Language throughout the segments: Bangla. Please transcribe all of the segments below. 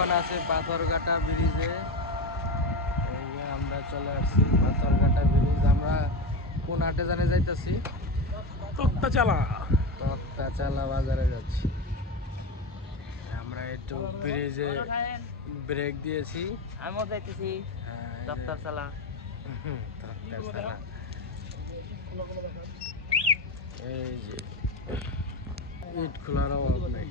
এখন আছি পাথরঘাটা ব্রিজে। এই যে আমরা চলে আসছি পাথরঘাটা ব্রিজ। আমরা কোন হাটে জানে যাইতেছি? তক্তাচালা বাজারে যাচ্ছি। আমরা একটু ব্রিজে ব্রেক দিয়েছি। আমিও যাইতেছি তক্তাচালা। তক্তাচালা এই যে ইট খোলার অভাব নেই।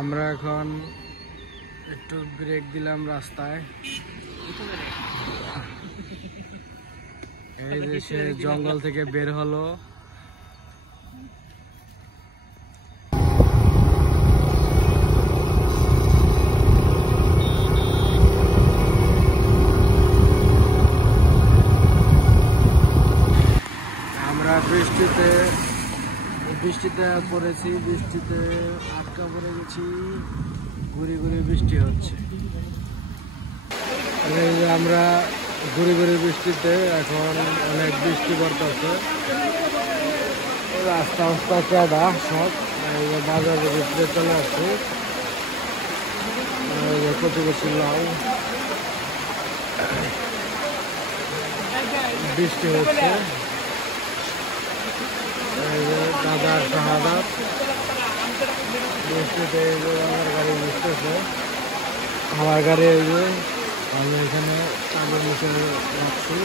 আমরা এখন একটু ব্রেক দিলাম রাস্তায়। এই যে সে জঙ্গল থেকে বের হলো। আমরা বৃষ্টিতে পড়েছি, বৃষ্টিতে আটকা পড়ে গেছি, ঘুরি ঘুরি বৃষ্টি হচ্ছে। এই যে আমরা ঘুরি ঘুরি বৃষ্টিতে, এখন অনেক বৃষ্টি পড়তেছে, রাস্তা রাস্তা কাদা সব। এই যে বাজারের ভিতরে চলে আসছে, কচি কচি লাউ, বৃষ্টি হচ্ছে। এই যে দাদার শাহাদাত বৃষ্টিতে, এই যে আমার গাড়ি বুঝতেছে, আমার গাড়ি এই যে আমি এখানে কাজের মুখে রাখছি।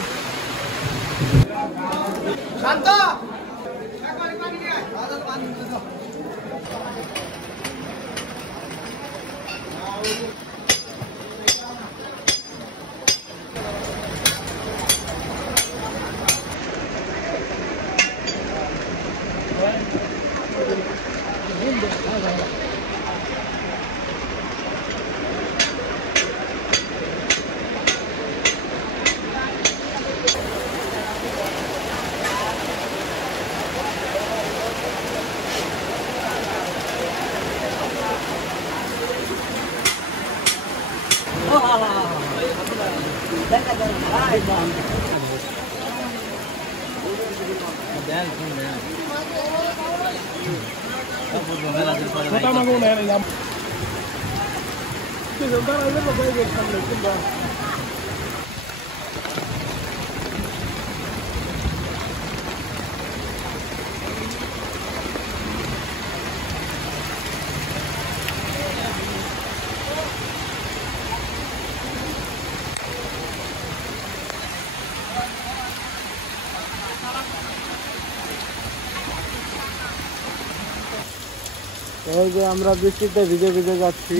এই যে আমরা বৃষ্টিতে ভিজে ভিজে যাচ্ছি।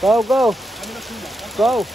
Go, go. Go.